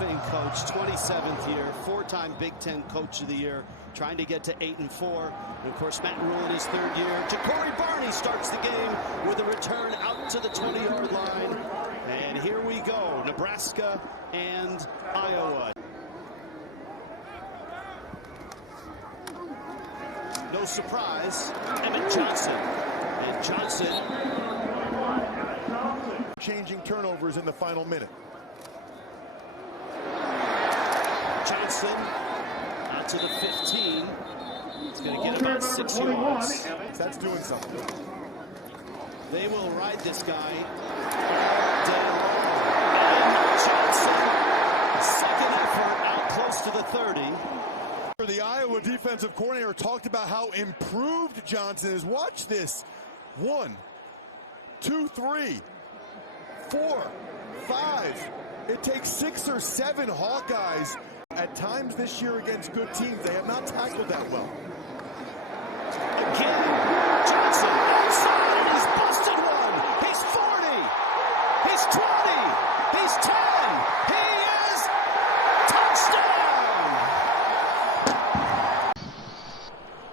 Fame coach, 27th year, 4-time Big Ten Coach of the Year, trying to get to 8-4. And of course, Matt Rule in his 3rd year. Ja'Cory Barney starts the game with a return out to the 20-yard line. And here we go, Nebraska and Iowa. No surprise, Emmett Johnson. And Johnson changing turnovers in the final minute. Johnson out to the 15. It's going to get about 6 yards. That's doing something. They will ride this guy. And Johnson, second effort out close to the 30. The Iowa defensive coordinator talked about how improved Johnson is. Watch this. 1, 2, 3, 4, 5. It takes 6 or 7 Hawkeyes. At times this year against good teams, they have not tackled that well. Again, Johnson outside, and he's busted one. He's 40. He's 20. He's 10. He is touchdown.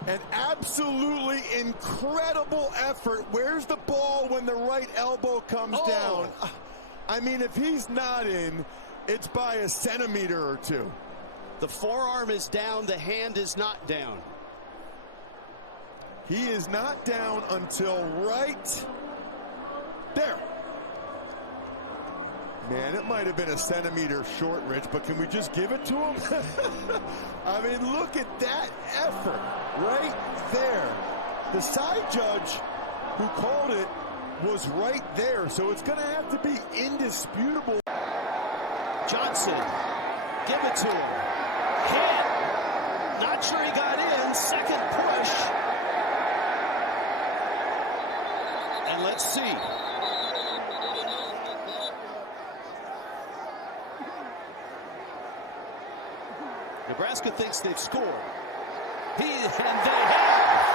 An absolutely incredible effort. Where's the ball when the right elbow comes down? I mean, if he's not in, it's by a centimeter or two. The forearm is down, the hand is not down. He is not down until right there. Man, it might have been a centimeter short, Rich, but can we just give it to him? I mean, look at that effort right there. The side judge who called it was right there, so it's going to have to be indisputable. Johnson, give it to him. Hit. Not sure he got in. Second push. And let's see. Nebraska thinks they've scored. And they have.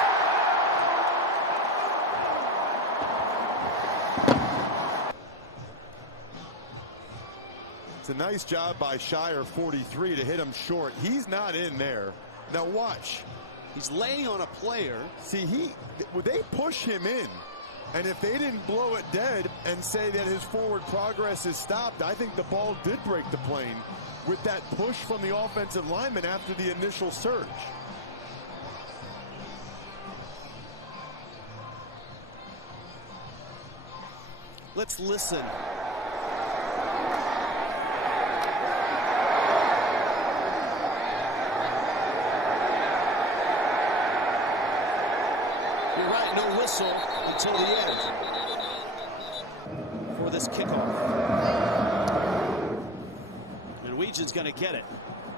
It's a nice job by Shire, 43, to hit him short. He's not in there. Now watch. He's laying on a player. See, they push him in. And if they didn't blow it dead and say that his forward progress is stopped, I think the ball did break the plane with that push from the offensive lineman after the initial surge. Let's listen. You're right, no whistle until the end for this kickoff. And Weejan's going to get it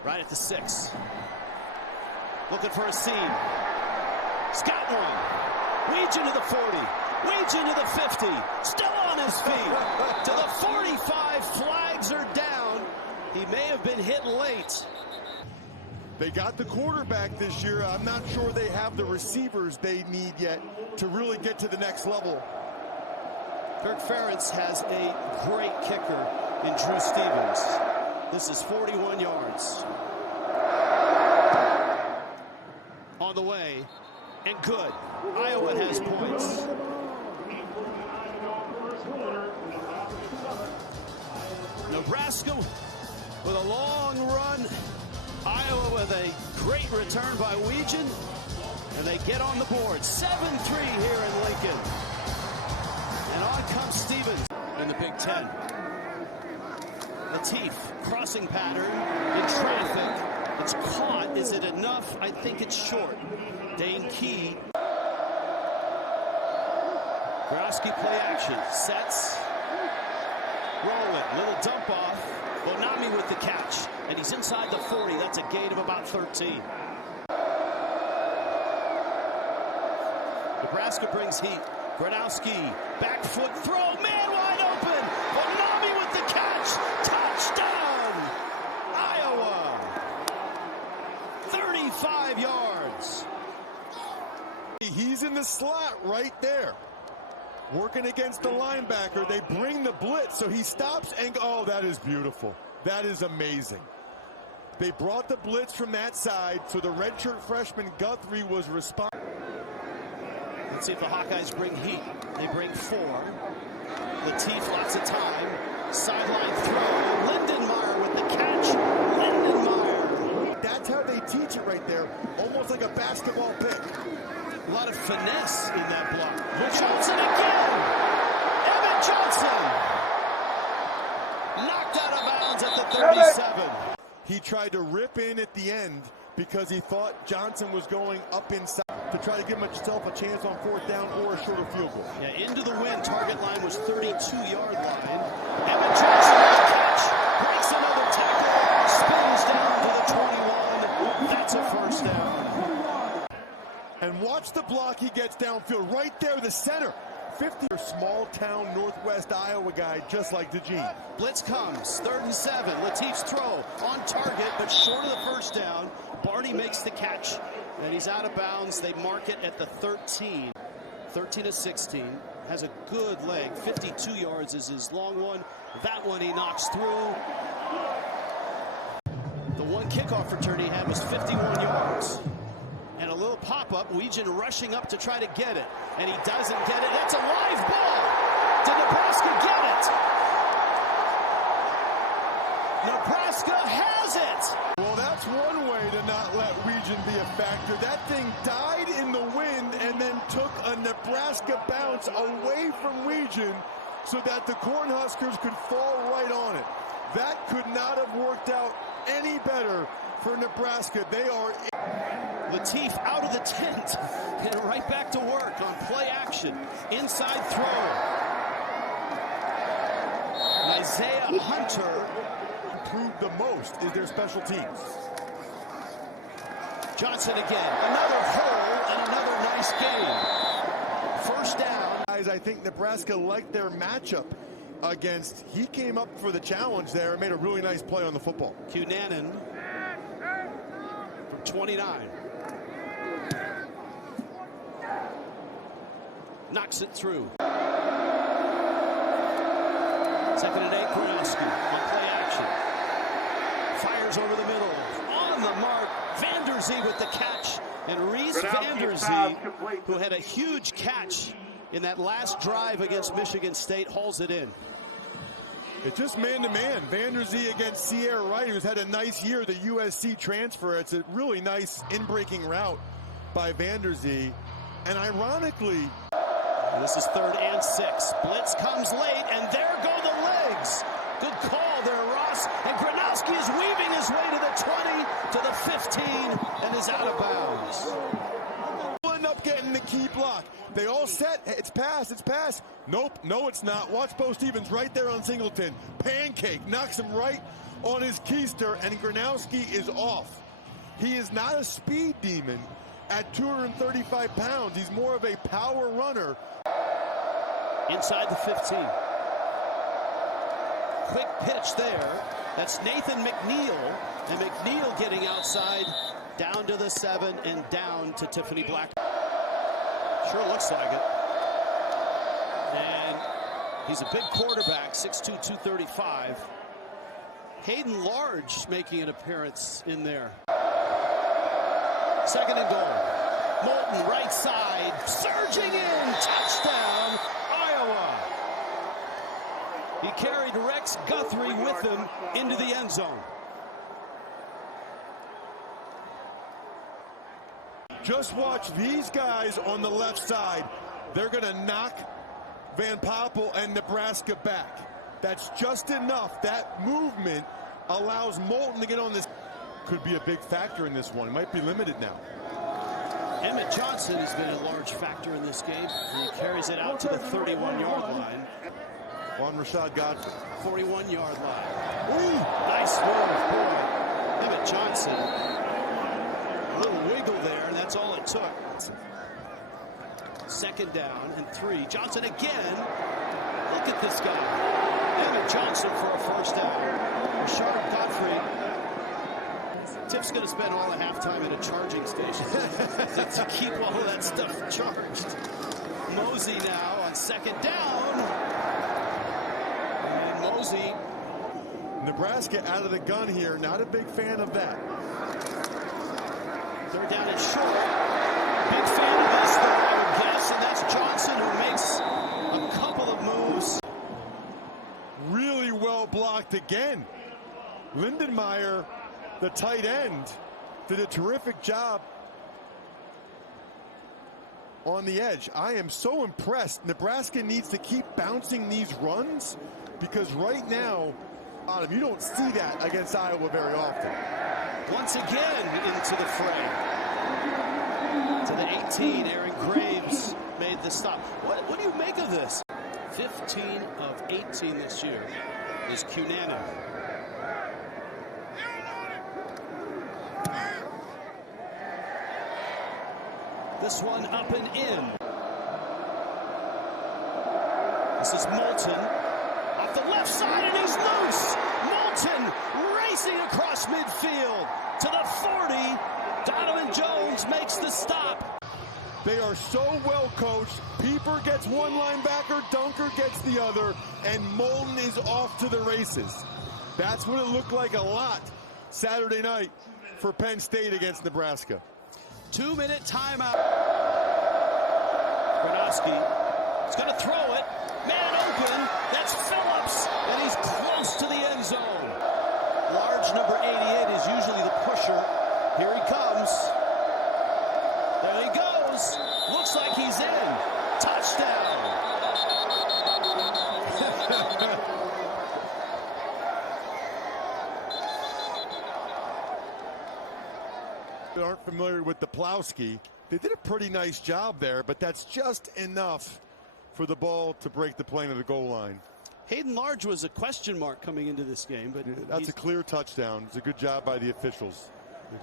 right at the 6. Looking for a seam. He's got one. Weejan to the 40. Weejan to the 50. Still on his feet. To the 45. Flags are down. He may have been hit late. They got the quarterback this year. I'm not sure they have the receivers they need yet to really get to the next level. Kirk Ferentz has a great kicker in Drew Stevens. This is 41 yards. On the way, and good. Iowa has points. Nebraska with a long run. Iowa with a great return by Weejan, and they get on the board. 7-3 here in Lincoln. And on comes Stevens in the Big Ten. Latif, crossing pattern in traffic. It's caught. Is it enough? I think it's short. Dane Key. Growski play action. Sets. Roll it. Little dump off. Bonami with the catch. And he's inside the 40. That's a gain of about 13. Nebraska brings heat. Gronowski, back foot throw. Man wide open. Bonami with the catch. Touchdown! Iowa. 35 yards. He's in the slot right there. Working against the linebacker. They bring the blitz, so he stops and, oh, that is beautiful. That is amazing. They brought the blitz from that side, so the redshirt freshman Guthrie was responsible. Let's see if the Hawkeyes bring heat. They bring 4. Latif, lots of time. Sideline throw. Lindenmeyer with the catch. Lindenmeyer. That's how they teach it right there. Almost like a basketball pick. A lot of finesse in that block. Johnson again. Emmett Johnson. Knocked out of bounds at the 37. He tried to rip in at the end because he thought Johnson was going up inside to try to give himself a chance on 4th down or a shorter field goal. Yeah, into the wind. Target line was 32-yard line. Emmett Johnson with the catch. Breaks another tackle. Spins down to the 21. That's a first down. And watch the block he gets downfield. Right there, the center. 50. Small town Northwest Iowa guy just like DeGene. Blitz comes. 3rd and 7. Latif's throw on target, but short of the first down. Barney makes the catch, and he's out of bounds. They mark it at the 13. 13-16. Has a good leg. 52 yards is his long one. That one he knocks through. The one kickoff return he had was 51 yards. And a little pop-up. Weejan rushing up to try to get it. And he doesn't get it. That's a live ball. Did Nebraska get it? Nebraska has it. Well, that's one way to not let Weejan be a factor. That thing died in the wind and then took a Nebraska bounce away from Weejan so that the Cornhuskers could fall right on it. That could not have worked out any better for Nebraska. They are... Latif out of the tent and right back to work on play action. Inside throw. Isaiah Hunter. Improved the most is their special teams. Johnson again. Another hole and another nice game. First down. Guys, I think Nebraska liked their matchup against. He came up for the challenge there and made a really nice play on the football. Cunanan from 29. Knocks it through. 2nd and 8, Cornhuskers on play action. Fires over the middle. On the mark, Vanderzee with the catch. And Reese Vanderzee, who had a huge catch in that last drive against Michigan State, hauls it in. It's just man-to-man. Vanderzee against Sierra Wright, who's had a nice year, the USC transfer. It's a really nice in-breaking route by Vanderzee. And ironically... This is 3rd and 6. Blitz comes late, and there go the legs. Good call there, Ross. And Gronowski is weaving his way to the 20, to the 15, and is out of bounds. We'll end up getting the key block. They all set. It's pass. It's pass. Nope. No, it's not. Watch Bo Stevens right there on Singleton. Pancake. Knocks him right on his keister, and Gronowski is off. He is not a speed demon at 235 pounds. He's more of a power runner. Inside the 15. Quick pitch there. That's Nathan McNeil. And McNeil getting outside down to the 7 and down to Tiffany Black. Sure looks like it. And he's a big quarterback, 6'2", 235. Hayden Large making an appearance in there. 2nd and goal. Moulton right side, surging in, touchdown, Iowa. He carried Rex Guthrie with him into the end zone. Just watch these guys on the left side. They're going to knock Van Poppel and Nebraska back. That's just enough. That movement allows Moulton to get on this. Could be a big factor in this one. Might be limited now. Emmett Johnson has been a large factor in this game. And he carries it out to the 31-yard line. On Rashad Godfrey. 41-yard line. Ooh. Nice move, boy. Emmett Johnson. A little wiggle there, and that's all it took. 2nd down and 3. Johnson again. Look at this guy. Emmett Johnson for a first down. Rashad Godfrey. Tiff's going to spend all the halftime in a charging station to keep all of that stuff charged. Mosey now on 2nd down. And Mosey Nebraska out of the gun here. Not a big fan of that. Third down and short. Big fan of this, though, I would guess, and that's Johnson, who makes a couple of moves. Really well blocked again. Lindenmeyer, the tight end, did a terrific job on the edge. I am so impressed. Nebraska needs to keep bouncing these runs because right now, you don't see that against Iowa very often. Once again into the fray. To the 18, Aaron Graves made the stop. What do you make of this? 15 of 18 this year is Cunana. This one up and in. This is Moulton. Off the left side, and he's loose. Moulton racing across midfield to the 40. Donovan Jones makes the stop. They are so well coached. Pieper gets one linebacker, Dunker gets the other, and Moulton is off to the races. That's what it looked like a lot Saturday night for Penn State against Nebraska. 2-minute timeout. Gronowski is going to throw it. Man open. That's Phillips, and he's close to the end zone. Large number 88 is usually the pusher. Here he comes. There he goes. Looks like he's in. Touchdown. They aren't familiar with the Plowski. They did a pretty nice job there, but that's just enough for the ball to break the plane of the goal line. Hayden Large was a question mark coming into this game, but that's a clear touchdown. It's a good job by the officials.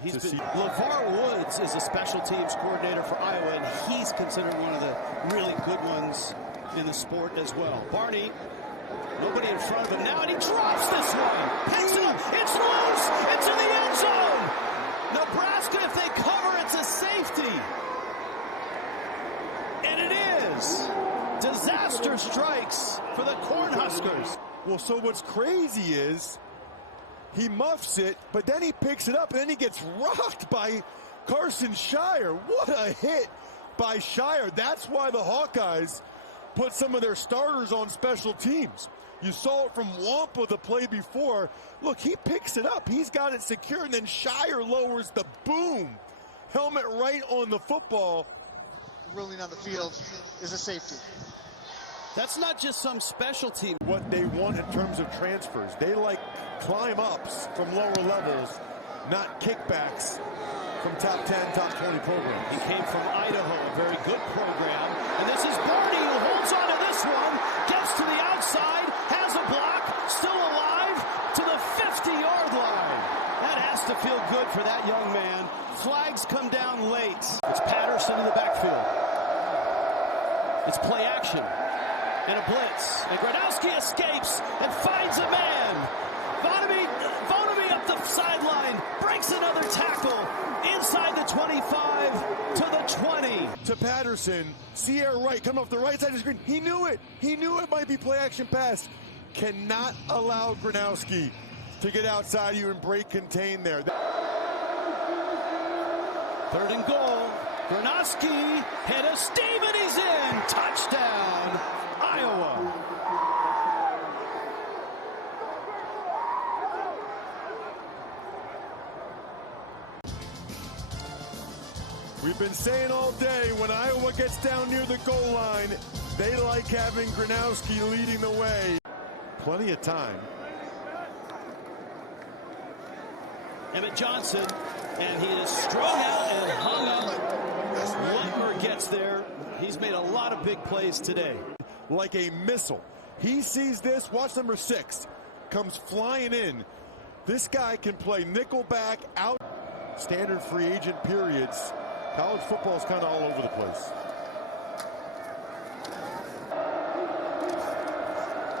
LeVar Woods is a special teams coordinator for Iowa, and he's considered one of the really good ones in the sport as well. Barney, nobody in front of him now, and he drops this one. Picks it up. It's loose. It's in the end zone. Nebraska, if they cover, it's a safety. And it is. Disaster strikes for the Cornhuskers. Well, so what's crazy is he muffs it, but then he picks it up, and then he gets rocked by Carson Shire. What a hit by Shire. That's why the Hawkeyes put some of their starters on special teams. You saw it from Wampa the play before. Look, he picks it up. He's got it secure, and then Shire lowers the boom. Helmet right on the football. Ruling on the field is a safety. That's not just some special team. What they want in terms of transfers. They like climb-ups from lower levels, not kickbacks from top 10, top 20 programs. He came from Idaho, a very good program. And this is Barney who holds on to this one, gets to the outside, has a block, still alive to the 50-yard line. That has to feel good for that young man. Flags come down late. It's Patterson in the backfield. It's play action and a blitz. And Gronowski escapes and finds a man. Vonnevi up the sideline, breaks another tackle inside the 25 to the 20. To Patterson, Sierra Wright coming off the right side of the screen. He knew it. He knew it might be play action pass. Cannot allow Gronowski to get outside you and break contain there. Third and goal. Gronowski, head of steam, and he's in. Touchdown, Iowa. We've been saying all day, when Iowa gets down near the goal line, they like having Gronowski leading the way. Plenty of time. Emmett Johnson, and he is strung out and hung up. Lutmer gets there. He's made a lot of big plays today. Like a missile. He sees this. Watch number 6. Comes flying in. This guy can play nickel back, out. Standard free agent periods. College football is kind of all over the place.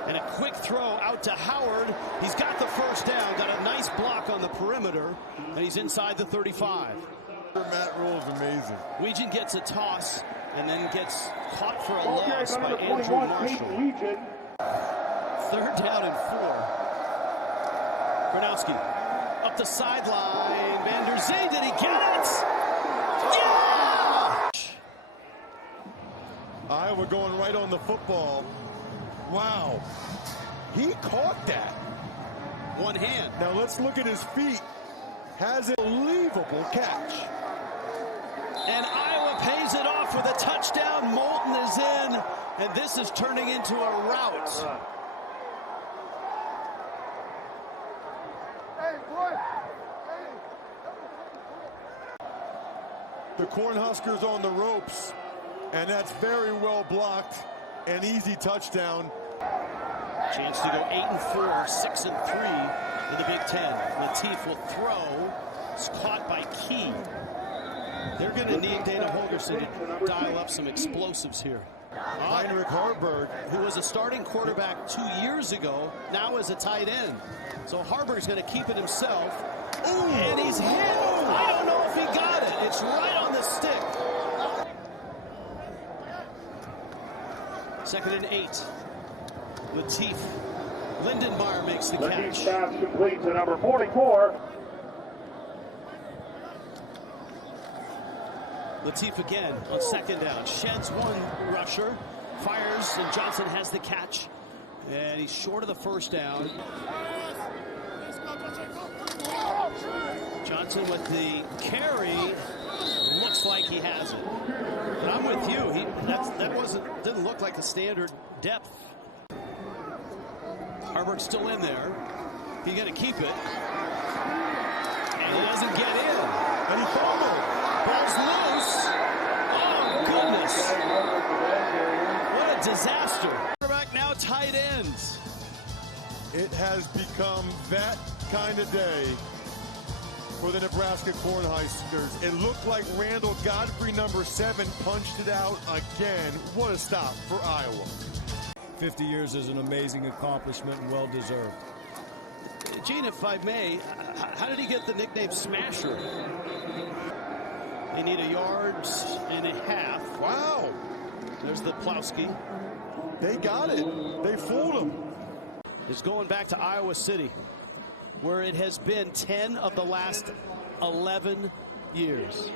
And a quick throw out to Howard. He's got the first down, got a nice block on the perimeter, and he's inside the 35. Matt Rule is amazing. Weegan gets a toss and then gets caught for a loss by Andrew Marshall. Third down and 4. Kornhuskers up the sideline. Van der Zee, did he get it? Yeah! Iowa going right on the football. Wow. He caught that. One hand. Now let's look at his feet. Has an unbelievable catch. And Iowa pays it off with a touchdown. Moulton is in, and this is turning into a rout. The Cornhuskers on the ropes, and that's very well blocked. An easy touchdown. Chance to go 8-4, 6-3 in the Big Ten. Latif will throw. It's caught by Key. They're going to need Dana Holgorsen to dial up some explosives here. Heinrich Harburg, who was a starting quarterback 2 years ago, now is a tight end. So Harburg's going to keep it himself. Ooh, and he's hit. I don't know if he got it. It's right on the stick. 2nd and 8. Latif. Lindenmeyer makes the catch. Latif pass complete to number 44. Latif again on 2nd down. Sheds one rusher. Fires, and Johnson has the catch. And he's short of the 1st down. Johnson with the carry. Looks like he has it. But I'm with you. That didn't look like the standard depth. Harburg's still in there. He's going to keep it. And he doesn't get in. and he fumbled. Ball's loose. Oh, goodness. What a disaster. Quarterback now tight ends. It has become that kind of day for the Nebraska Cornhuskers. It looked like Randall Godfrey, number 7, punched it out again. What a stop for Iowa. 50 years is an amazing accomplishment and well-deserved. Gene, if I may, how did he get the nickname Smasher? They need 1.5 yards. Wow. There's the Plowski. They got it. They fooled him. It's going back to Iowa City, where it has been 10 of the last 11 years.